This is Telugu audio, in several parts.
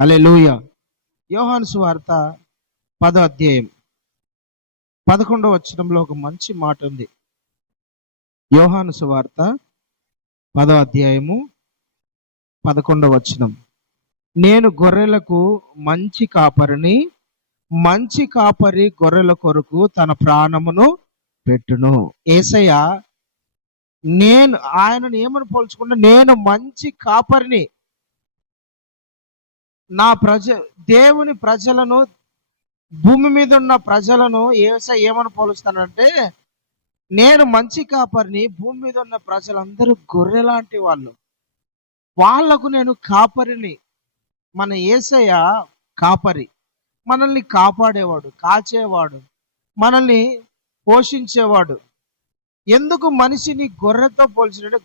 హల్లెలూయా. యోహాను సువార్త 10వ అధ్యాయం 11వ వచనంలో ఒక మంచి మాట ఉంది. యోహాను సువార్త 10వ అధ్యాయము 11వ వచనం. నేను గొర్రెలకు మంచి కాపరిని, మంచి కాపరి గొర్రెల కొరకు తన ప్రాణమును పెట్టును. యేసయ్య ఆయనను ఏమని పోల్చుకుంటే, నేను మంచి కాపరిని, నా దేవుని ప్రజలను, భూమి మీద ఉన్న ప్రజలను యేసయ్య ఏమని పోలుస్తానంటే, నేను మంచి కాపరిని, భూమి మీద ఉన్న ప్రజలందరూ గొర్రె లాంటి వాళ్ళు, వాళ్లకు నేను కాపరిని. మన యేసయ్య కాపరి, మనల్ని కాపాడేవాడు, కాచేవాడు, మనల్ని పోషించేవాడు. ఎందుకు మనిషిని గొర్రెతో పోల్చినట్టు?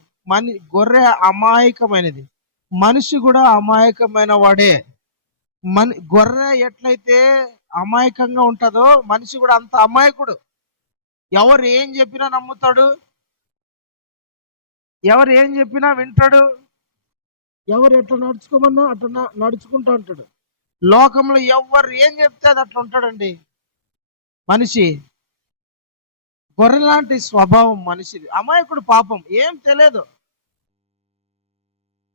గొర్రె అమాయకమైనది, మనిషి కూడా అమాయకమైన వాడే. గొర్రె ఎట్లయితే అమాయకంగా ఉంటుందో మనిషి కూడా అంత అమాయకుడు. ఎవరు ఏం చెప్పినా నమ్ముతాడు, ఎవరు ఏం చెప్పినా వింటాడు, ఎవరు ఎట్లా నడుచుకోమన్నా అట్లా నడుచుకుంటూ ఉంటాడు. లోకంలో ఎవరు ఏం చెప్తే అది అట్లా ఉంటాడండి మనిషి. గొర్రె లాంటి స్వభావం మనిషిది. అమాయకుడు, పాపం ఏం తెలియదు.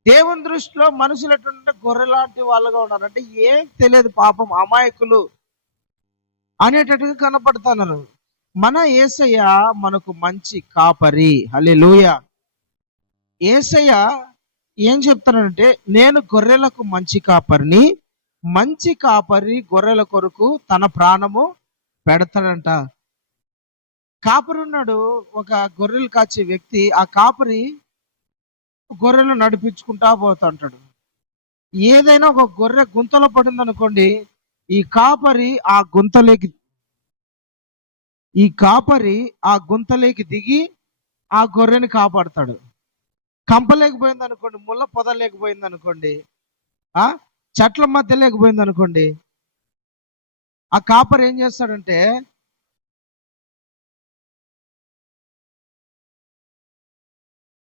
దేవుని దృష్టిలో మనుషులు ఎట్లుంటే గొర్రె లాంటి వాళ్ళుగా ఉన్నారు, అంటే ఏం తెలియదు, పాపం, అమాయకులు అనేటట్టుగా కనపడుతున్నారు. మన యేసయ్య మనకు మంచి కాపరి. హల్లెలూయా. యేసయ్య ఏం చెప్తానంటే, నేను గొర్రెలకు మంచి కాపరిని, మంచి కాపరి గొర్రెల కొరకు తన ప్రాణము పెడతాడంట. కాపరి ఉన్నాడు, ఒక గొర్రెలు కాచే వ్యక్తి. ఆ కాపరి గొర్రెలు నడిపించుకుంటా పోతుంటాడు. ఏదైనా ఒక గొర్రె గుంతలో పడింది అనుకోండి, ఈ కాపరి ఆ గుంతలోకి దిగి ఆ గొర్రెని కాపాడుతాడు. కంపలేకపోయింది అనుకోండి, ముళ్ళ పొద లేకపోయింది అనుకోండి, చెట్ల మధ్య లేకపోయింది అనుకోండి, ఆ కాపరి ఏం చేస్తాడంటే,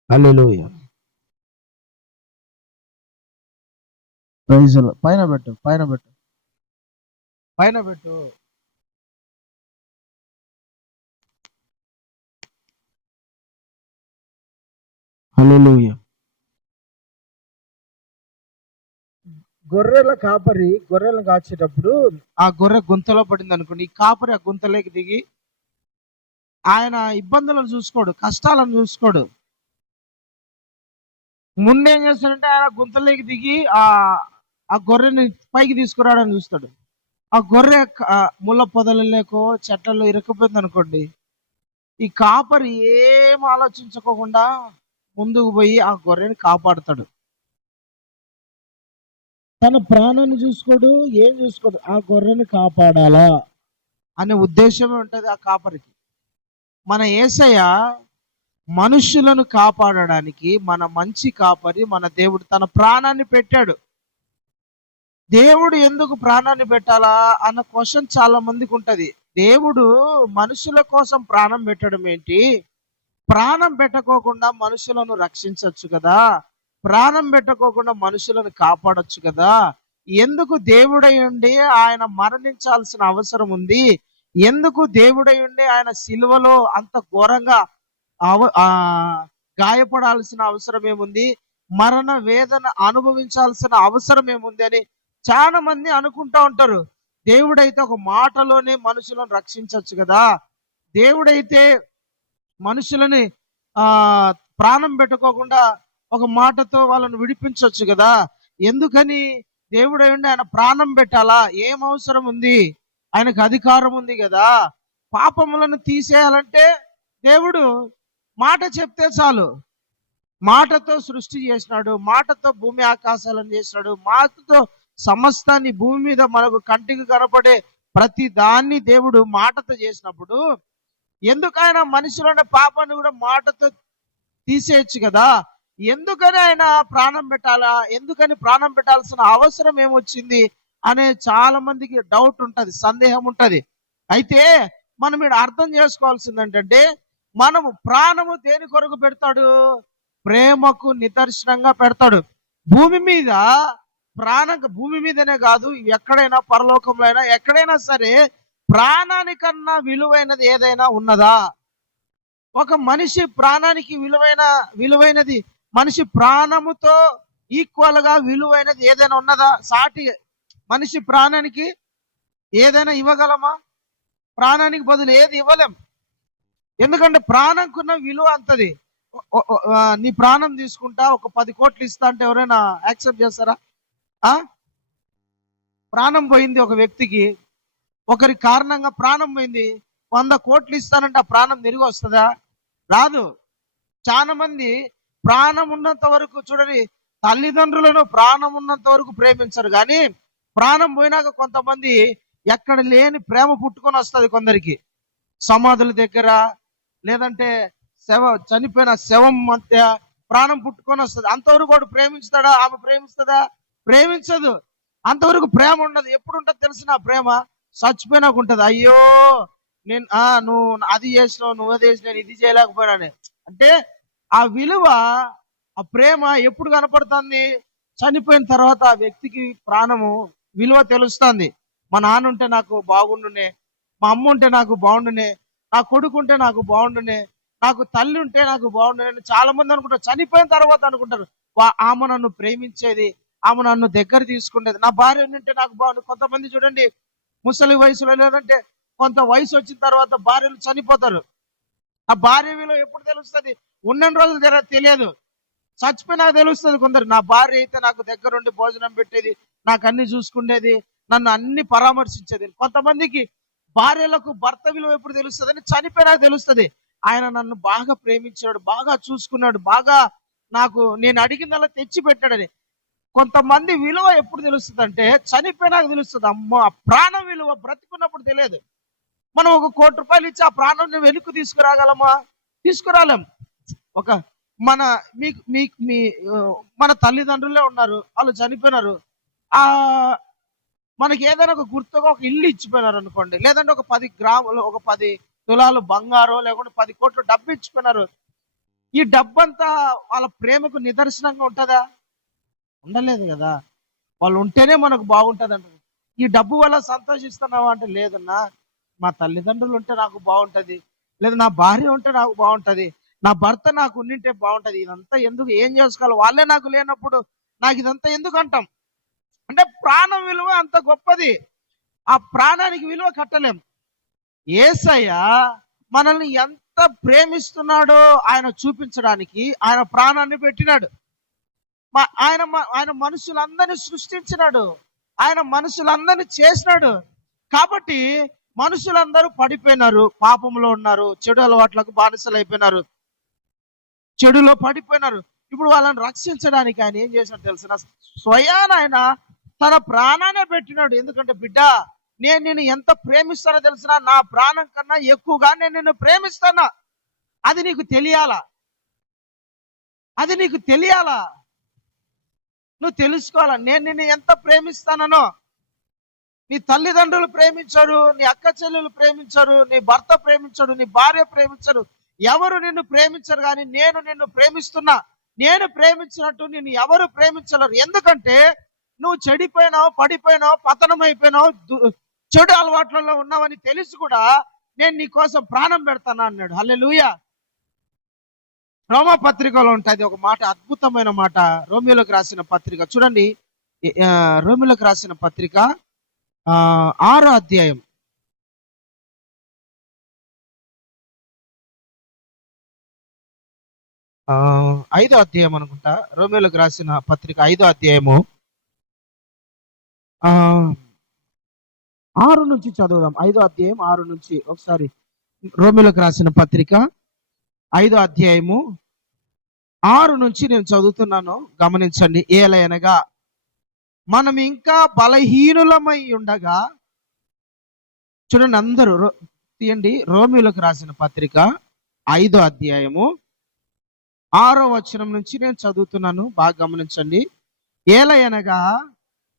హల్లెలూయా, పైన పెట్టు, హల్లెలూయా. గొర్రెల కాపరి గొర్రెలను కాచేటప్పుడు ఆ గొర్రె గుంతలో పడింది అనుకోండి, ఈ కాపరి ఆ గుంతలోకి దిగి ఆయన ఇబ్బందులను చూసుకోడు, కష్టాలను చూసుకోడు. ముందేం చేస్తాడంటే, ఆయన గుంతలోకి దిగి ఆ గొర్రెని పైకి తీసుకురావడానికి చూస్తాడు. ఆ గొర్రె ముళ్ళ పొదలు లేకో చెట్లలో ఇరకపోయింది అనుకోండి, ఈ కాపరి ఏం ఆలోచించుకోకుండా ముందుకు పోయి ఆ గొర్రెని కాపాడుతాడు. తన ప్రాణాన్ని చూసుకోడు, ఏం చూసుకోడు, ఆ గొర్రెని కాపాడాలా అనే ఉద్దేశమే ఉంటది ఆ కాపరికి. మన యేసయ్య మనుషులను కాపాడడానికి మన మంచి కాపరి, మన దేవుడు తన ప్రాణాన్ని పెట్టాడు. దేవుడు ఎందుకు ప్రాణాన్ని పెట్టాలా అన్న క్వశ్చన్ చాలా మందికి ఉంటది. దేవుడు మనుషుల కోసం ప్రాణం పెట్టడం ఏంటి? ప్రాణం పెట్టకోకుండా మనుషులను రక్షించవచ్చు కదా, ప్రాణం పెట్టకోకుండా మనుషులను కాపాడొచ్చు కదా, ఎందుకు దేవుడై ఉండి ఆయన మరణించాల్సిన అవసరం ఉంది? ఎందుకు దేవుడై ఉండి ఆయన సిలువలో అంత ఘోరంగా గాయపడాల్సిన అవసరం ఏముంది? మరణ వేదన అనుభవించాల్సిన అవసరం ఏముంది అని చాలా మంది అనుకుంటా ఉంటారు. దేవుడైతే ఒక మాటలోనే మనుషులను రక్షించవచ్చు కదా, దేవుడైతే మనుషులని ప్రాణం పెట్టుకోకుండా ఒక మాటతో వాళ్ళను విడిపించవచ్చు కదా, ఎందుకని దేవుడై ఉండి ఆయన ప్రాణం పెట్టాలా? ఏం అవసరం ఉంది? ఆయనకు అధికారం ఉంది కదా. పాపములను తీసేయాలంటే దేవుడు మాట చెప్తే చాలు. మాటతో సృష్టి చేసినాడు, మాటతో భూమి ఆకాశాలను చేసినాడు, మాటతో సమస్తాన్ని, భూమి మీద మనకు కంటికి కనపడే ప్రతి దాన్ని దేవుడు మాటతో చేసినప్పుడు ఎందుకు ఆయన మనిషిలోని పాపాన్ని కూడా మాటతో తీసేయచ్చు కదా? ఎందుకని ఆయన ప్రాణం పెట్టాలా? ఎందుకని ప్రాణం పెట్టాల్సిన అవసరం ఏమొచ్చింది అనే చాలా మందికి డౌట్ ఉంటది, సందేహం ఉంటది. అయితే మనం ఇక్కడ అర్థం చేసుకోవాల్సింది ఏంటంటే, మనము ప్రాణము దేని కొరకు పెడతాడు? ప్రేమకు నిదర్శనంగా పెడతాడు. భూమి మీద భూమి మీదనే కాదు, ఎక్కడైనా పరలోకంలో అయినా ఎక్కడైనా సరే ప్రాణానికన్నా విలువైనది ఏదైనా ఉన్నదా? ఒక మనిషి ప్రాణానికి విలువైనది మనిషి ప్రాణముతో ఈక్వల్ గా విలువైనది ఏదైనా ఉన్నదా? సాటి మనిషి ప్రాణానికి ఏదైనా ఇవ్వగలమా? ప్రాణానికి బదులు ఏది ఇవ్వలేం. ఎందుకంటే ప్రాణంకున్న విలువ అంతది. నీ ప్రాణం తీసుకుంటా, ఒక 10 కోట్లు ఇస్తా అంటే ఎవరైనా యాక్సెప్ట్ చేస్తారా? ప్రాణం పోయింది ఒక వ్యక్తికి, ఒకరి కారణంగా ప్రాణం పోయింది, 100 కోట్లు ఇస్తానంటే ఆ ప్రాణం తిరిగి వస్తుందా? రాదు. చాలా మంది ప్రాణం ఉన్నంత వరకు, చూడండి, తల్లిదండ్రులను ప్రాణం ఉన్నంత వరకు ప్రేమించరు, కానీ ప్రాణం పోయినాక కొంతమంది ఎక్కడ లేని ప్రేమ పుట్టుకొని వస్తుంది కొందరికి. సమాధుల దగ్గర, లేదంటే చనిపోయిన శవం మధ్య ప్రాణం పుట్టుకొని వస్తుంది. అంతవరకు వాడు ప్రేమించుతాడా? ఆమె ప్రేమిస్తుందా? ప్రేమించదు. అంతవరకు ప్రేమ ఉండదు. ఎప్పుడు ఉంటుంది తెలిసిన ప్రేమ? చచ్చిపోయినాకు ఉంటుంది. అయ్యో నువ్వు అది చేసినావు, నువ్వు అది చేసినావు, ఇది చేయలేకపోయినా అంటే ఆ విలువ, ఆ ప్రేమ ఎప్పుడు కనపడుతుంది? చనిపోయిన తర్వాత ఆ వ్యక్తికి ప్రాణము విలువ తెలుస్తుంది. మా నాన్న ఉంటే నాకు బాగుండునే, మా అమ్మ ఉంటే నాకు బాగుండునే, నా కొడుకు ఉంటే నాకు బాగుండునే, నాకు తల్లి ఉంటే నాకు బాగుండునే. చాలా మంది అనుకుంటారు, చనిపోయిన తర్వాత అనుకుంటారు ఆమె నన్ను ప్రేమించేది, ఆమె నన్ను దగ్గర తీసుకునేది, నా భార్య ఉంటే నాకు బాగుండు. కొంతమంది చూడండి, ముసలి వయసులో, లేదంటే కొంత వయసు వచ్చిన తర్వాత భార్యలు చనిపోతారు. ఆ భార్య విలువ ఎప్పుడు తెలుస్తుంది? ఉన్న రోజులు తెలియదు, చచ్చిపోయినాక తెలుస్తుంది. కొందరు, నా భార్య అయితే నాకు దగ్గరుండి భోజనం పెట్టేది, నాకు అన్ని చూసుకునేది, నన్ను అన్ని పరామర్శించేది. కొంతమందికి భార్యలకు భర్త విలువ ఎప్పుడు తెలుస్తుంది అని చనిపోయినాక తెలుస్తుంది. ఆయన నన్ను బాగా ప్రేమించాడు, బాగా చూసుకున్నాడు, బాగా నేను అడిగిందల్లా తెచ్చి పెట్టాడని. కొంతమంది విలువ ఎప్పుడు తెలుస్తుంది అంటే చనిపోయినాక తెలుస్తుంది. అమ్మో, ఆ ప్రాణం విలువ బ్రతికున్నప్పుడు తెలియదు. మనం 1 కోటి రూపాయలు ఇచ్చి ఆ ప్రాణం వెనుక్కు తీసుకురాగలమా? తీసుకురాలేం. మన తల్లిదండ్రులే ఉన్నారు, వాళ్ళు చనిపోయినారు, మనకి ఏదైనా ఒక గుర్తుగా ఒక ఇల్లు ఇచ్చిపోయినారు అనుకోండి, లేదంటే ఒక 10 గ్రాములు, ఒక 10 తులాలు బంగారం, లేకుంటే 10 కోట్లు డబ్బు ఇచ్చిపోయినారు. ఈ డబ్బంతా వాళ్ళ ప్రేమకు నిదర్శనంగా ఉంటుందా? ఉండలేదు కదా. వాళ్ళు ఉంటేనే మనకు బాగుంటుంది అంటారు. ఈ డబ్బు వల్ల సంతోషిస్తున్నావా అంటే, లేదన్నా, మా తల్లిదండ్రులు ఉంటే నాకు బాగుంటది, లేదా నా భార్య ఉంటే నాకు బాగుంటది, నా భర్త నాకు ఉండింటే బాగుంటది. ఇదంతా ఎందుకు? ఏం చేసుకోవాలి? వాళ్ళే నాకు లేనప్పుడు నాకు ఇదంతా ఎందుకు అంటాం? అంటే ప్రాణం విలువ అంత గొప్పది. ఆ ప్రాణానికి విలువ కట్టలేం. యేసయ్య మనల్ని ఎంత ప్రేమిస్తున్నాడో ఆయన చూపించడానికి ఆయన ప్రాణాన్ని పెట్టినాడు. ఆయన మనుషులందరినీ సృష్టించినాడు, ఆయన మనుషులందరినీ చేసినాడు. కాబట్టి మనుషులందరూ పడిపోయినారు, పాపంలో ఉన్నారు, చెడు అలవాట్లకు బానిసలు అయిపోయినారు, చెడులో పడిపోయినారు. ఇప్పుడు వాళ్ళని రక్షించడానికి ఆయన ఏం చేశాడు తెలిసిన? స్వయాన ఆయన తన ప్రాణాన్ని పెట్టినాడు. ఎందుకంటే, బిడ్డ, నేను నిన్ను ఎంత ప్రేమిస్తానో తెలిసిన? నా ప్రాణం కన్నా ఎక్కువగా నేను నిన్ను ప్రేమిస్తానా? అది నీకు తెలియాలా? అది నీకు తెలియాలా? నువ్వు తెలుసుకోవాలా నేను నిన్ను ఎంత ప్రేమిస్తానో. నీ తల్లిదండ్రులు ప్రేమించరు, నీ అక్క చెల్లెలు ప్రేమించరు, నీ భర్త ప్రేమించడు, నీ భార్య ప్రేమించరు, ఎవరు నిన్ను ప్రేమించరు. కానీ నేను నిన్ను ప్రేమిస్తున్నా. నేను ప్రేమించినట్టు నిన్ను ఎవరు ప్రేమించలేరు. ఎందుకంటే నువ్వు చెడిపోయినావు, పడిపోయినావు, పతనం అయిపోయినావు, చెడు అలవాట్లలో ఉన్నావని తెలిసి కూడా నేను నీ కోసం ప్రాణం పెడతాను అన్నాడు. హల్లెలూయా. రోమా పత్రికలో ఉంటుంది ఒక మాట, అద్భుతమైన మాట. రోమియోలకు రాసిన పత్రిక చూడండి, రోమియోలకు రాసిన పత్రిక 6వ అధ్యాయం 5వ అధ్యాయం అనుకుంటా. రోమియోలకు రాసిన పత్రిక 5వ అధ్యాయము 6 నుంచి చదువుదాం. 5వ అధ్యాయం 6 నుంచి ఒకసారి. రోమియోలకు రాసిన పత్రిక 5వ అధ్యాయము 6 నుంచి నేను చదువుతున్నాను, గమనించండి. ఏలయనగా మనం ఇంకా బలహీనులమై ఉండగా, చూడండి అందరూ తీయండి, రోమియోలకు రాసిన పత్రిక 5వ అధ్యాయము 6వ వచనం నుంచి నేను చదువుతున్నాను, బాగా గమనించండి. ఏలయనగా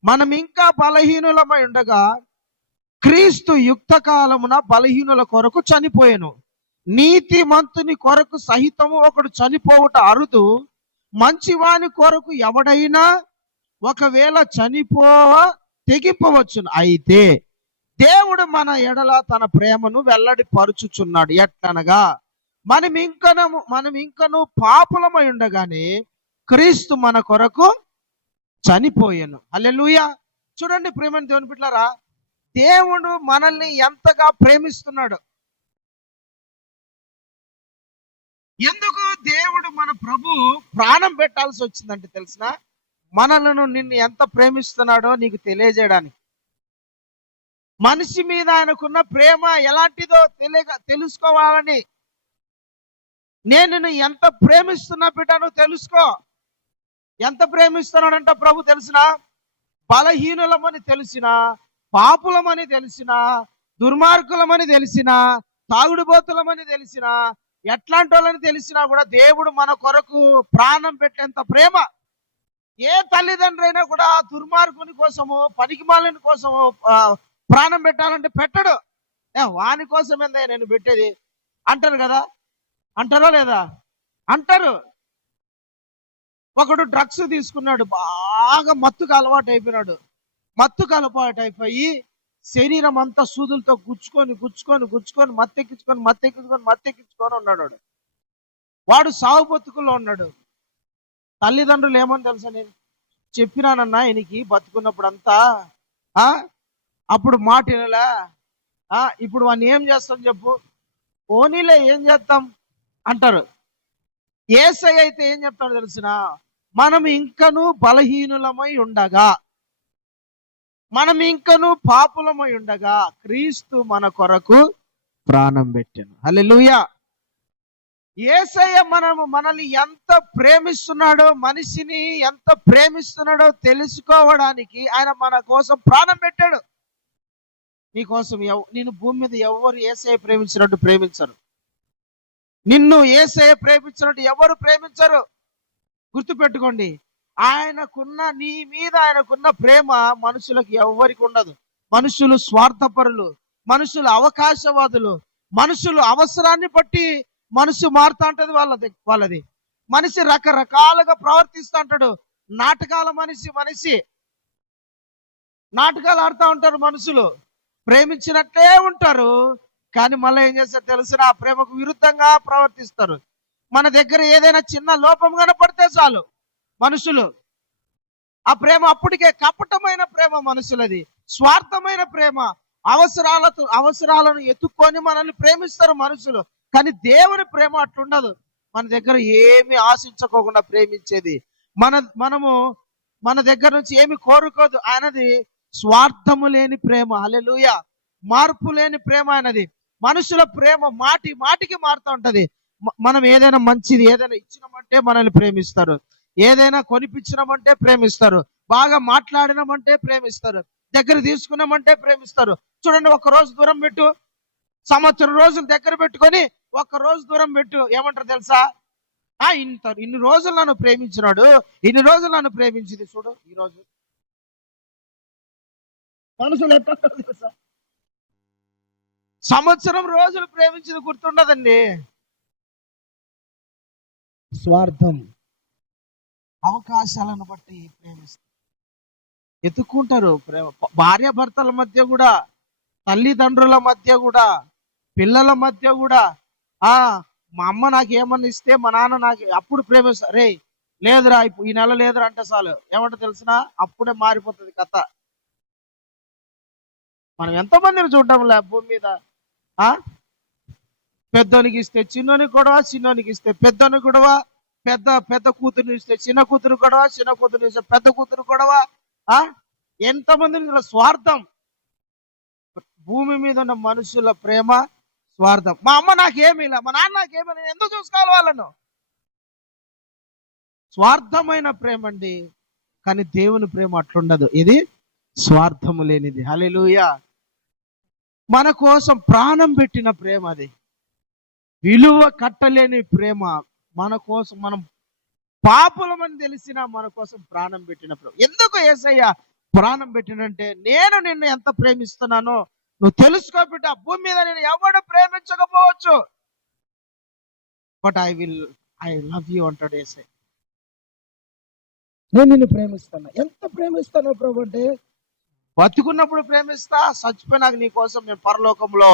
మనం ఇంకా బలహీనులమై ఉండగా క్రీస్తు యుక్త కాలమున బలహీనుల కొరకు చనిపోయెను. నీతిమంతుని కొరకు సహితము ఒకడు చనిపోవుట అరుదు, మంచివాని కొరకు ఎవడైనా ఒకవేళ తెగింపవచ్చును. అయితే దేవుడు మన ఎడల తన ప్రేమను వెల్లడి పరుచుచున్నాడు. ఎట్లనగా మనం ఇంకను పాపులమై ఉండగానే క్రీస్తు మన కొరకు చనిపోయాను. హల్లెలూయా. చూడండి ప్రేమని దేవుని బిడ్డలారా, దేవుడు మనల్ని ఎంతగా ప్రేమిస్తున్నాడు. ఎందుకు దేవుడు మన ప్రభు ప్రాణం పెట్టాల్సి వచ్చిందంటే తెలిసిన, మనలను నిన్ను ఎంత ప్రేమిస్తున్నాడో నీకు తెలియజేయడానికి. మనిషి మీద ఆయనకున్న ప్రేమ ఎలాంటిదో తెలుసుకోవాలని. నేను నిన్ను ఎంత ప్రేమిస్తున్నా బిడ్డ, నువ్వు తెలుసుకో. ఎంత ప్రేమిస్తున్నాడంట ప్రభు తెలిసిన, బలహీనులమని తెలిసిన, పాపులమని తెలిసిన, దుర్మార్గులమని తెలిసిన, తాగుడుబోతులమని తెలిసిన, ఎట్లాంటి వాళ్ళని తెలిసినా కూడా దేవుడు మన కొరకు ప్రాణం పెట్టేంత ప్రేమ. ఏ తల్లిదండ్రి అయినా కూడా దుర్మార్గుని కోసము, పనికిమాలిన కోసము ప్రాణం పెట్టాలంటే పెట్టడు. వాని కోసం ఏందా నేను పెట్టేది అంటారు కదా. అంటారో లేదా? అంటారు. ఒకడు డ్రగ్స్ తీసుకున్నాడు, బాగా మత్తుకు అలవాటు అయిపోయినాడు. మత్తుకు అలవాటు అయిపోయి శరీరం అంతా సూదులతో గుచ్చుకొని మత్తెక్కించుకొని ఉన్నాడు. వాడు సాగు బతుకుల్లో ఉన్నాడు. తల్లిదండ్రులు ఏమని తెలుసా, నేను చెప్పినానన్నా ఈయనకి బతుకున్నప్పుడు అంతా అప్పుడు మాట వినలా, ఇప్పుడు వాడిని ఏం చేస్తాం చెప్పు, ఓనీలే ఏం చేస్తాం అంటారు. యేసయ్య అయితే ఏం చెప్తాడు తెలిసిన, మనం ఇంకను బలహీనులమై ఉండగా, మనం ఇంకను పాపులమై ఉండగా క్రీస్తు మన కొరకు ప్రాణం పెట్టాను. హల్లెలూయా. యేసయ్య మనల్ని ఎంత ప్రేమిస్తున్నాడో, మనిషిని ఎంత ప్రేమిస్తున్నాడో తెలుసుకోవడానికి ఆయన మన కోసం ప్రాణం పెట్టాడు. నీకోసం నిన్ను భూమి మీద ఎవరు యేసయ్య ప్రేమించినట్టు ప్రేమించరు. నిన్ను యేసయ్య ప్రేమించినట్టు ఎవరు ప్రేమించరు. గుర్తుపెట్టుకోండి. నీ మీద ఆయనకున్న ప్రేమ మనుషులకు ఎవరికి ఉండదు. మనుషులు స్వార్థపరులు, మనుషులు అవకాశవాదులు, మనుషులు అవసరాన్ని బట్టి మనసు మారుతా ఉంటది వాళ్ళది. మనిషి రకరకాలుగా ప్రవర్తిస్తూ ఉంటాడు. మనిషి నాటకాలు ఆడుతూ ఉంటారు. మనుషులు ప్రేమించినట్లే ఉంటారు, కానీ మళ్ళీ ఏం చేస్తారు తెలిసిన, ఆ ప్రేమకు విరుద్ధంగా ప్రవర్తిస్తారు. మన దగ్గర ఏదైనా చిన్న లోపం కనపడితే చాలు మనుషులు, ఆ ప్రేమ అప్పటికే కపటమైన ప్రేమ మనుషులది, స్వార్థమైన ప్రేమ. అవసరాలను ఎత్తుక్కొని మనల్ని ప్రేమిస్తారు మనుషులు. కానీ దేవుని ప్రేమ అట్లుండదు. మన దగ్గర ఏమి ఆశించుకోకుండా ప్రేమించేది. మన దగ్గర నుంచి ఏమి కోరుకోదు. ఆయనది స్వార్థము లేని ప్రేమ. హల్లెలూయా. మార్పు లేని ప్రేమ ఆయనది. మనుషుల ప్రేమ మాటికి మారుతూ ఉంటది. మనం ఏదైనా మంచిది ఏదైనా ఇచ్చినామంటే మనల్ని ప్రేమిస్తారు, ఏదైనా కొనిపించినామంటే ప్రేమిస్తారు, బాగా మాట్లాడినామంటే ప్రేమిస్తారు, దగ్గర తీసుకున్నామంటే ప్రేమిస్తారు. చూడండి, ఒక రోజు దూరం పెట్టు, సంవత్సరం రోజులు దగ్గర పెట్టుకొని ఒక్క రోజు దూరం పెట్టు, ఏమంటారు తెలుసా? ఇన్ని రోజులు నన్ను ప్రేమించినాడు, ఇన్ని రోజులు నన్ను ప్రేమించింది చూడు. ఈ రోజు మనుషులు ఎట్లా తెలుసా? సంవత్సరం రోజులు ప్రేమించింది గుర్తుండదండి. స్వార్థం, అవకాశాలను బట్టి ప్రేమిస్తారు, ఎత్తుక్కుంటారు. ప్రేమ భార్య భర్తల మధ్య కూడా, తల్లిదండ్రుల మధ్య కూడా, పిల్లల మధ్య కూడా. మా అమ్మ నాకు ఏమన్నా ఇస్తే మా నాన్న నాకు అప్పుడు ప్రేమిస్తారు. రే లేదురా ఈ నెల లేదురా అంటే చాలు ఏమంటే తెలిసిన, అప్పుడే మారిపోతుంది కథ. మనం ఎంతమందిని చూడటంలే భూమి మీద. పెద్దోనికి ఇస్తే చిన్నోనికి గొడవ, చిన్నోనికి ఇస్తే పెద్దోనికి గొడవ, పెద్ద కూతురుని ఇస్తే చిన్న కూతురు గొడవ, చిన్న కూతురుని ఇస్తే పెద్ద కూతురు గొడవ. ఎంతమంది స్వార్థం. భూమి మీద ఉన్న మనుషుల ప్రేమ స్వార్థం. మా అమ్మ నాకేమీ ఇలా, మా నాన్న నాకేమీ, ఎందుకు చూసుకోవాలి వాళ్ళను? స్వార్థమైన ప్రేమ అండి. కానీ దేవుని ప్రేమ అట్లుండదు, ఇది స్వార్థము లేనిది. హల్లెలూయా. మన కోసం ప్రాణం పెట్టిన ప్రేమ అది, విలువ కట్టలేని ప్రేమ. మన కోసం, మనం పాపులమని తెలిసినా మన కోసం ప్రాణం పెట్టిన ప్రేమ. ఎందుకు యేసయ్య ప్రాణం పెట్టినంటే, నేను నిన్ను ఎంత ప్రేమిస్తున్నానో నువ్వు తెలుసుకో బిడ్డ. భూమి మీద నేను ఎవడు ప్రేమించకపోవచ్చు, బట్ ఐ లవ్ యూ అంటాడు యేసయ్య. నేను నిన్ను ప్రేమిస్తాను. ఎంత ప్రేమిస్తాను ప్రభు అంటే, బతుకున్నప్పుడు ప్రేమిస్తా, చచ్చిపోయినాక నీ కోసం నేను పరలోకంలో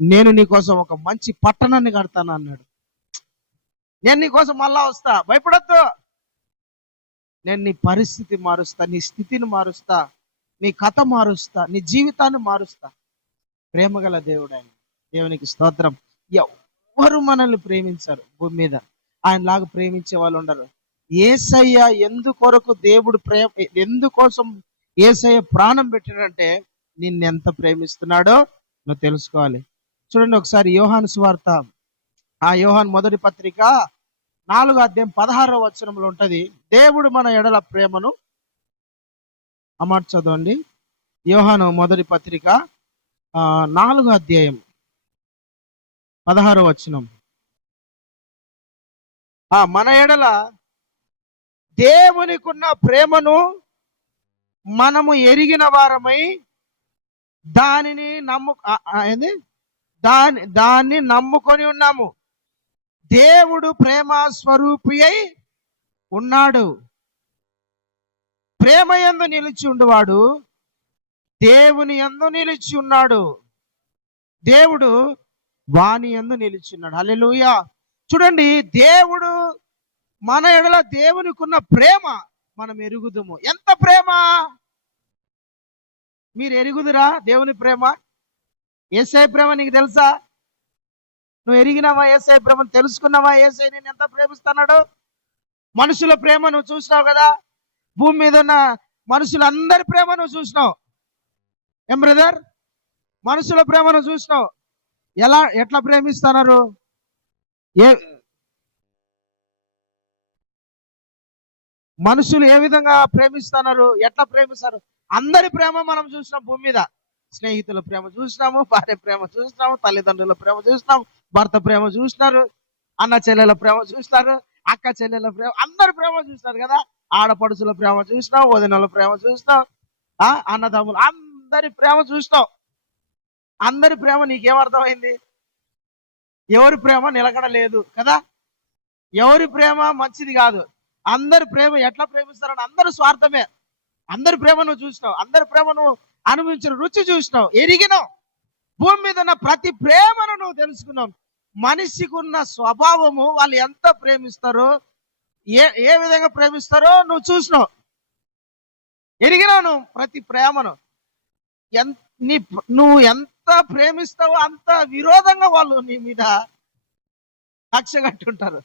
నేను నీ కోసం ఒక మంచి పట్టణాన్ని కడతాను అన్నాడు. నేను నీ కోసం మళ్ళా వస్తా, భయపడొద్దు, నేను నీ పరిస్థితి మారుస్తా, నీ స్థితిని మారుస్తా, నీ కథ మారుస్తా, నీ జీవితాన్ని మారుస్తా. ప్రేమగల దేవుడు ఆయన. దేవునికి స్తోత్రం. ఎవ్వరు మనల్ని ప్రేమించారు భూమి మీద, ఆయనలాగా ప్రేమించే వాళ్ళు ఉండరు. యేసయ్య ఎందుకొరకు దేవుడు ఎందుకోసం యేసయ్య ప్రాణం పెట్టాడంటే నిన్నెంత ప్రేమిస్తున్నాడో నువ్వు తెలుసుకోవాలి. చూడండి ఒకసారి యోహాను సువార్త, ఆ యోహాను మొదటి పత్రిక 4వ అధ్యాయం 16వ వచనంలో ఉంటది. దేవుడు మన ఎడల ప్రేమను, అమాట చదవండి. యోహాను మొదటి పత్రిక 4వ అధ్యాయం 16వ వచనం. మన ఎడల దేవునికున్న ప్రేమను మనము ఎరిగిన వారమై దాన్ని నమ్ముకొని ఉన్నాము. దేవుడు ప్రేమ స్వరూపి అయి ఉన్నాడు. ప్రేమ యందు నిలిచి ఉండువాడు దేవుని యందు నిలిచి ఉన్నాడు, దేవుడు వాని యందు నిలిచి ఉన్నాడు. హల్లెలూయా. చూడండి, దేవుడు మన ఎడల దేవునికున్న ప్రేమ మనం ఎరుగుదుము. ఎంత ప్రేమ! మీరు ఎరుగుదురా దేవుని ప్రేమ? యేసయ్య ప్రేమ నీకు తెలుసా? నువ్వు ఎరిగినావా? యేసయ్య ప్రేమను తెలుసుకున్నావా? యేసయ్య నేను ఎంత ప్రేమిస్తున్నాడు? మనుషుల ప్రేమ నువ్వు చూసినావు కదా, భూమి మీద ఉన్న మనుషులందరి ప్రేమ నువ్వు చూసినావు. ఏం బ్రదర్, మనుషుల ప్రేమ నువ్వు చూసినావు. ఎట్లా ప్రేమిస్తున్నారు? మనుషులు ఏ విధంగా ప్రేమిస్తున్నారు, ఎట్లా ప్రేమిస్తారు? అందరి ప్రేమ మనం చూసినాం భూమి మీద. స్నేహితుల ప్రేమ చూసినాము, భార్య ప్రేమ చూసినాము, తల్లిదండ్రుల ప్రేమ చూసినాము, భర్త ప్రేమ చూసినారు, అన్న చెల్లెల ప్రేమ చూసినారు, అక్క చెల్లెల ప్రేమ, అందరి ప్రేమ చూసినారు కదా. ఆడపడుచుల ప్రేమ చూసినావు, వదినల ప్రేమ చూసినావు, అన్నదమ్ములు అందరి ప్రేమ చూసినావు. అందరి ప్రేమ నీకేమర్థమైంది? ఎవరి ప్రేమ నిలకడలేదు కదా, ఎవరి ప్రేమ మంచిది కాదు. అందరి ప్రేమ ఎట్లా ప్రేమిస్తారని అందరూ స్వార్థమే. అందరి ప్రేమ నువ్వు చూసినావు, అందరి ప్రేమ నువ్వు అనుభవించిన రుచి చూసినావు, ఎరిగినావు. భూమి మీద ఉన్న ప్రతి ప్రేమను నువ్వు తెలుసుకున్నావు. మనిషికి ఉన్న స్వభావము, వాళ్ళు ఎంత ప్రేమిస్తారో, ఏ విధంగా ప్రేమిస్తారో నువ్వు చూసినావు, ఎరిగినావు. నువ్వు ప్రతి ప్రేమను నువ్వు ఎంత ప్రేమిస్తావో అంత విరోధంగా వాళ్ళు నీ మీద కక్ష కట్టుంటారు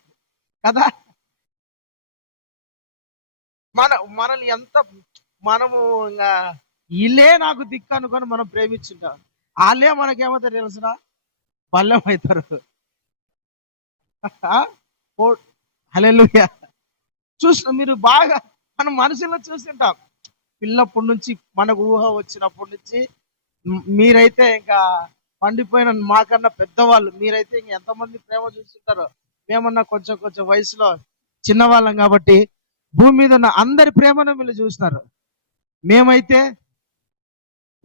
కదా. మనల్ని మనము ఇంకా ఇల్లే నాకు దిక్కు అనుకొని మనం ప్రేమించుంటాం. వాళ్ళే మనకేమవుతారు తెలుసునా? బల్లం అవుతారు. హల్లెలూయా. మీరు బాగా మనం మనసులో చూస్తుంటాం. పిల్లప్పటి నుంచి మనకు ఊహ వచ్చినప్పటి నుంచి మీరైతే ఇంకా పండిపోయిన మాకన్నా పెద్దవాళ్ళు, మీరైతే ఇంక ఎంతమంది ప్రేమ చూస్తుంటారో. మేమన్నా కొంచెం వయసులో చిన్నవాళ్ళం కాబట్టి భూమి మీద ఉన్న అందరి ప్రేమను మీరు చూస్తున్నారు. మేము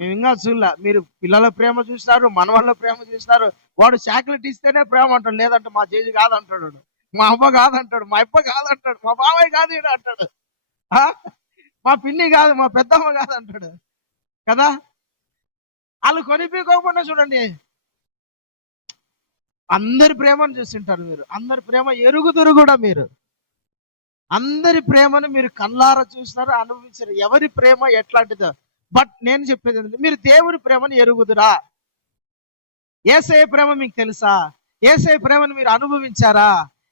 ఇంకా చూడలే. మీరు పిల్లల ప్రేమ చూసినారు, మనవాళ్ళ ప్రేమ చూసినారు. వాడు చాక్లెట్ ఇస్తేనే ప్రేమ అంటాడు, లేదంటే మా జేజి కాదంటాడు, మా అమ్మ కాదంటాడు, మా అప్ప కాదంటాడు, మా బాబాయ్ కాదు ఈడు అంటాడు, మా పిన్ని కాదు, మా పెద్దమ్మ కాదంటాడు కదా. వాళ్ళు కొనిపించకపోయినా చూడండి, అందరి ప్రేమను చూస్తుంటారు మీరు. అందరి ప్రేమ ఎరుగుదురు కూడా. మీరు అందరి ప్రేమను మీరు కళ్ళారా చూసినారు, అనుభవించారు. ఎవరి ప్రేమ ఎట్లాంటిదో. బట్ నేను చెప్పేది ఏంటంటే, మీరు దేవుని ప్రేమను ఎరుగుదురా? యేసయ్య ప్రేమ మీకు తెలుసా? యేసయ్య ప్రేమను మీరు అనుభవించారా?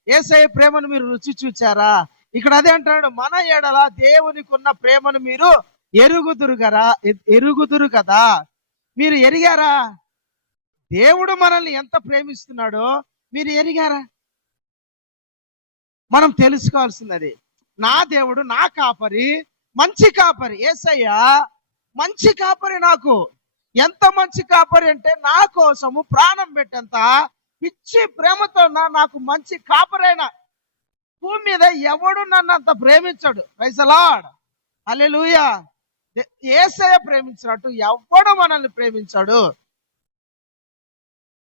యేసయ్య ప్రేమను మీరు రుచి చూచారా? ఇక్కడ అదే అంటాడు, మన ఎడల దేవునికి ఉన్న ప్రేమను మీరు ఎరుగుదురు కదా. మీరు ఎరిగారా? దేవుడు మనల్ని ఎంత ప్రేమిస్తున్నాడో మీరు ఎరిగారా? మనం తెలుసుకోవాల్సినది. నా దేవుడు నా కాపరి, మంచి కాపరి. యేసయ్య మంచి కాపరి. నాకు ఎంత మంచి కాపరి అంటే, నా కోసము ప్రాణం పెట్టేంత పిచ్చి ప్రేమతో నాకు మంచి కాపరైన భూమి మీద ఎవడు నన్ను అంత ప్రేమించాడు. Praise the lord. హల్లెలూయా. యేసయ్య ప్రేమించినట్టు ఎవడు మనల్ని ప్రేమించాడు.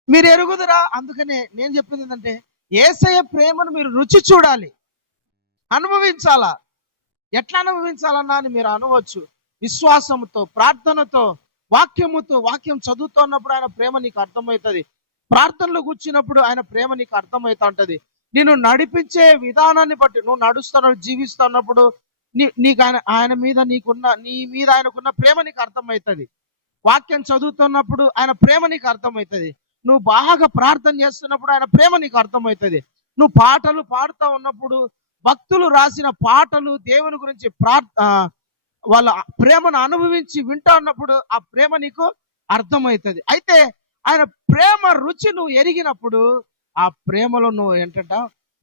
మీరు ఎరుగుదురా? అందుకనే నేను చెప్పింది ఏంటంటే, యేసయ్య ప్రేమను మీరు రుచి చూడాలి, అనుభవించాలా. ఎట్లా అనుభవించాలన్నా అని మీరు అనవచ్చు. విశ్వాసంతో, ప్రార్థనతో, వాక్యం చదువుతున్నప్పుడు ఆయన ప్రేమ నీకు అర్థమవుతుంది. ప్రార్థనలో కూర్చున్నప్పుడు ఆయన ప్రేమ నీకు అర్థమవుతా ఉంటది. నిన్ను నడిపించే విధానాన్ని బట్టి నువ్వు నడుస్తున్నప్పుడు, జీవిస్తున్నప్పుడు నీకు ఆయన మీద నీ మీద ఆయనకున్న ప్రేమ నీకు అర్థమవుతుంది. వాక్యం చదువుతున్నప్పుడు ఆయన ప్రేమ నీకు అర్థమవుతుంది. నువ్వు బాగా ప్రార్థన చేస్తున్నప్పుడు ఆయన ప్రేమ నీకు అర్థమవుతుంది. నువ్వు పాటలు పాడుతూ ఉన్నప్పుడు, భక్తులు రాసిన పాటలు దేవుని గురించి వాళ్ళ ప్రేమను అనుభవించి వింటా ఉన్నప్పుడు ఆ ప్రేమ నీకు అర్థమవుతుంది. అయితే ఆయన ప్రేమ రుచి నువ్వు ఎరిగినప్పుడు ఆ ప్రేమలో నువ్వు ఏంటంట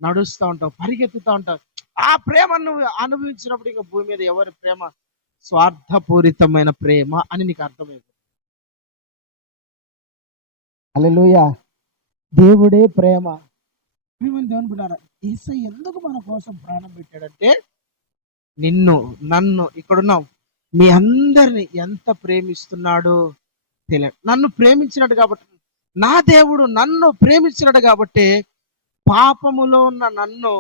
నడుస్తూ ఉంటావు, పరిగెత్తుతూ ఉంటావు. ఆ ప్రేమను నువ్వు అనుభవించినప్పుడు ఇంకా భూమి మీద ఎవరి ప్రేమ స్వార్థపూరితమైన ప్రేమ అని నీకు అర్థమైంది. హల్లెలూయా. దేవుడే ప్రేమ. దేవుని బిడ్డారా, యేసయ్య ఎందుకు మన కోసం ప్రాణం పెట్టాడంటే నిన్ను, నన్ను, ఇక్కడున్నాం మీ అందరిని ఎంత ప్రేమిస్తున్నాడో తెలియదు. నన్ను ప్రేమించినట్టు కాబట్టి, నా దేవుడు నన్ను ప్రేమించినట్టు కాబట్టి పాపములో ఉన్న నన్ను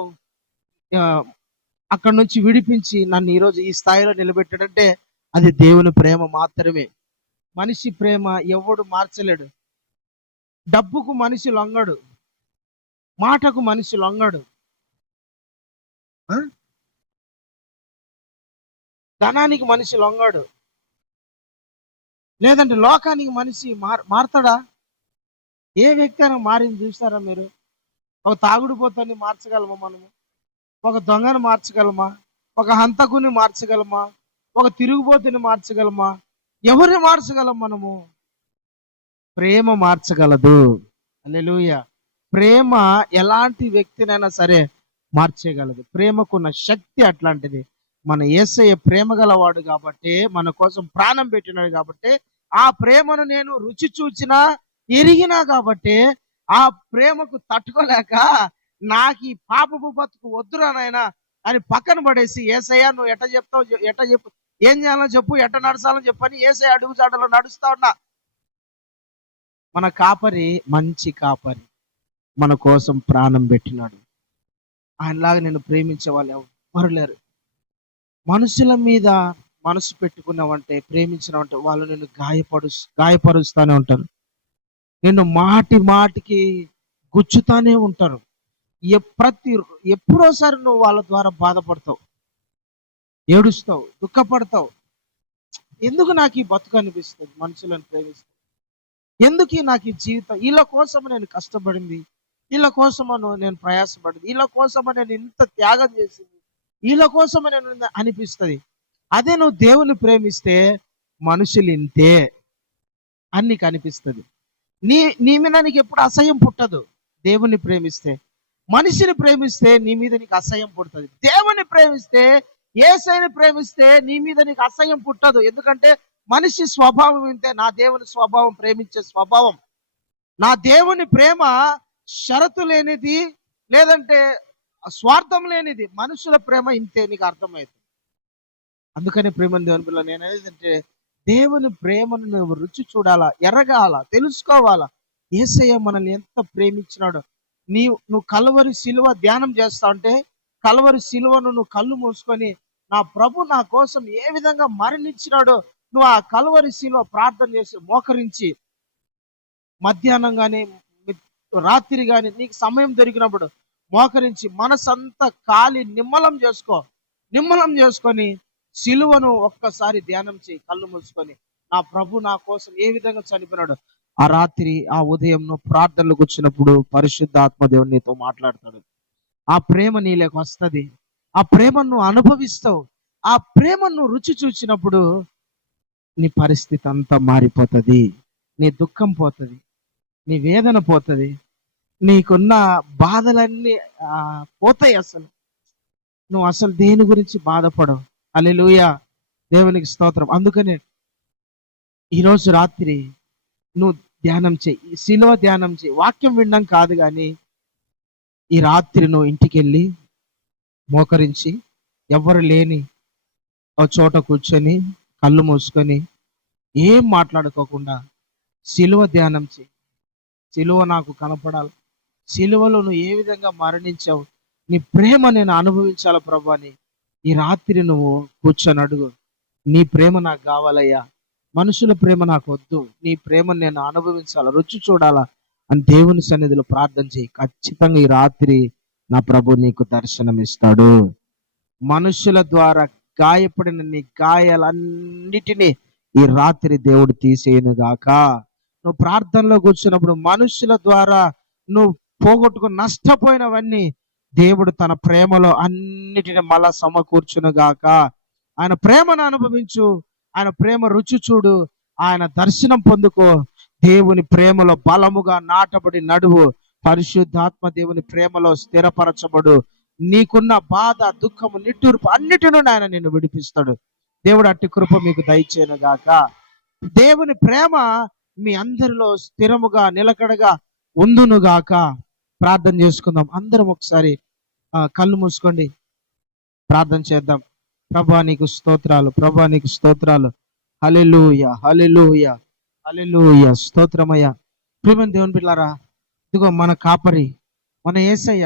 అక్కడ నుంచి విడిపించి నన్ను ఈరోజు ఈ స్థాయిలో నిలబెట్టాడంటే అది దేవుని ప్రేమ మాత్రమే. మనిషి ప్రేమ ఎవడు మార్చలేడు. డబ్బుకు మనిషి లొంగడు, మాటకు మనిషి లొంగడు, ధనానికి మనిషి లొంగడు, లేదంటే లోకానికి మనిషి మారతాడా? ఏ వ్యక్తి అయినా మారింది చూస్తారా మీరు? ఒక తాగుడుపోతాన్ని మార్చగలమా మనము? ఒక దొంగను మార్చగలమా? ఒక హంతకుని మార్చగలమా? ఒక తిరుగుబోతుని మార్చగలమా? ఎవరిని మార్చగలం మనము? ప్రేమ మార్చగలదు. హల్లెలూయా. ప్రేమ ఎలాంటి వ్యక్తినైనా సరే మార్చేయగలదు. ప్రేమకున్న శక్తి అట్లాంటిది. మన యేసయ్య ప్రేమ గలవాడు కాబట్టి, మన కోసం ప్రాణం పెట్టినాడు కాబట్టి, ఆ ప్రేమను నేను రుచి చూచినా ఎరిగినా కాబట్టి ఆ ప్రేమకు తట్టుకోలేక నాకు ఈ పాపపు బతుకు వద్దురా నాయనా అని పక్కన పడేసి, యేసయ్య నువ్వు ఎట్ట చెప్తావు, ఎట్ట చెప్పు, ఏం చేయాలో చెప్పు, ఎట్ట నడచాలో చెప్పని యేసయ్య అడుగుజాడలో నడుస్తా ఉన్నా. మన కాపరి మంచి కాపరి, మన కోసం ప్రాణం పెట్టినాడు. ఆయనలాగా నేను ప్రేమించే వాళ్ళు ఎవరు లేరు. మనుషుల మీద మనసు పెట్టుకున్నావంటే, ప్రేమించినావంటే వాళ్ళు నిన్ను గాయపరుస్తానే ఉంటారు. నిన్ను మాటికి గుచ్చుతానే ఉంటారు. ఎప్పుడోసారి నువ్వు వాళ్ళ ద్వారా బాధపడతావు, ఏడుస్తావు, దుఃఖపడతావు. ఎందుకు నాకు ఈ బతుకు అనిపిస్తుంది? మనుషులను ప్రేమిస్తావు ఎందుకు? నాకు ఈ జీవితం వీళ్ళ కోసం నేను కష్టపడింది, వీళ్ళ కోసమను నేను ప్రయాసపడింది, వీళ్ళ కోసమ నేను ఇంత త్యాగం చేసింది, వీళ్ళ కోసమ నేను అనిపిస్తుంది. అదే నువ్వు దేవుని ప్రేమిస్తే మనుషులు ఇంతే అని నీకు అనిపిస్తుంది. నీ మీద నీకు ఎప్పుడు అసహ్యం పుట్టదు. దేవుని ప్రేమిస్తే, మనిషిని ప్రేమిస్తే నీ మీద నీకు అసహ్యం పుడుతుంది. దేవుని ప్రేమిస్తే, యేసయ్యని ప్రేమిస్తే నీ మీద నీకు అసహ్యం పుట్టదు. ఎందుకంటే మనిషి స్వభావం ఇంతే. నా దేవుని స్వభావం ప్రేమించే స్వభావం. నా దేవుని ప్రేమ షరతు లేనిది, లేదంటే స్వార్థం లేనిది. మనుషుల ప్రేమ ఇంతే, నీకు అర్థమవుతుంది. అందుకని ప్రేమను దేవుని పిల్ల నేను అనేది అంటే, దేవుని ప్రేమను నువ్వు రుచి చూడాలా, ఎరగాల, తెలుసుకోవాలా. యేసయ్య మనల్ని ఎంత ప్రేమించినాడో. నువ్వు కల్వరి శిలువ ధ్యానం చేస్తా ఉంటే, కల్వరి శిలువను నువ్వు కళ్ళు మూసుకొని, నా ప్రభు నా కోసం ఏ విధంగా మరణించినాడో నువ్వు ఆ కల్వరి శిలువ ప్రార్థన చేసి మోకరించి, మధ్యాహ్నం కానీ రాత్రి కానీ నీకు సమయం దొరికినప్పుడు మోకరించి మనసంతా కాలి నిమ్మలం చేసుకొని శిలువను ఒక్కసారి ధ్యానం చేయి, కళ్ళు మూసుకొని. నా ప్రభు నా కోసం ఏ విధంగా చనిపోయినాడు. ఆ రాత్రి, ఆ ఉదయం నువ్వు ప్రార్థనలకు వచ్చినప్పుడు పరిశుద్ధ ఆత్మదేవుడు నీతో మాట్లాడతాడు. ఆ ప్రేమ నీలోకి వస్తుంది. ఆ ప్రేమను నువ్వు అనుభవిస్తావు. ఆ ప్రేమను రుచి చూసినప్పుడు నీ పరిస్థితి అంతా మారిపోతుంది. నీ దుఃఖం పోతుంది, నీ వేదన పోతుంది, నీకున్న బాధలన్నీ పోతాయి. నువ్వు అసలు దేని గురించి బాధపడవు. హల్లెలూయా, దేవునికి స్తోత్రం. అందుకనే ఈరోజు రాత్రి నువ్వు ధ్యానం చేయి, శిలువ ధ్యానం చేయి. వాక్యం వినడం కాదు, కానీ ఈ రాత్రి నువ్వు ఇంటికి వెళ్ళి మోకరించి, ఎవరు లేని ఒక చోట కూర్చొని కళ్ళు మూసుకొని ఏం మాట్లాడుకోకుండా శిలువ ధ్యానం చేయి. శిలువ నాకు కనపడాలి, శిలువలో నువ్వు ఏ విధంగా మరణించావు, నీ ప్రేమ నేను అనుభవించాలి ప్రభు అని ఈ రాత్రి నువ్వు కూర్చొని అడుగు, నీ ప్రేమ నాకు కావాలయ్యా, మనుషుల ప్రేమ నాకు వద్దు, నీ ప్రేమను నేను అనుభవించాలా, రుచి చూడాలా అని దేవుని సన్నిధిలో ప్రార్థన చేయి. ఖచ్చితంగా ఈ రాత్రి నా ప్రభు నీకు దర్శనం ఇస్తాడు. మనుషుల ద్వారా గాయపడిన నీ గాయాలన్నిటినీ ఈ రాత్రి దేవుడు తీసేయను గాక. నువ్వు ప్రార్థనలో కూర్చున్నప్పుడు మనుషుల ద్వారా నువ్వు పోగొట్టుకుని నష్టపోయినవన్నీ దేవుడు తన ప్రేమలో అన్నిటిని మళ్ళా సమకూర్చును గాక. ఆయన ప్రేమను అనుభవించు, ఆయన ప్రేమ రుచి చూడు, ఆయన దర్శనం పొందుకో. దేవుని ప్రేమలో బలముగా నాటబడి నడువు. పరిశుద్ధాత్మ దేవుని ప్రేమలో స్థిరపరచబడు. నీకున్న బాధ, దుఃఖము, నిట్టూర్పు అన్నిటినూ ఆయన నిన్ను విడిపిస్తాడు. దేవుడు అట్టి కృప మీకు దయచేయను గాక. దేవుని ప్రేమ మీ అందరిలో స్థిరముగా నిలకడగా ఉందును గాక. ప్రార్థన చేసుకుందాం. అందరం ఒకసారి కళ్ళు మూసుకోండి, ప్రార్థన చేద్దాం. ప్రభా నీకు స్తోత్రాలు, ప్రభా నీకు స్తోత్రాలు. హల్లెలూయా, హల్లెలూయా, హల్లెలూయా. స్తోత్రమయ్యా. ప్రియమైన దేవుని బిడ్డలారా, ఇదిగో మన కాపరి, మన యేసయ్య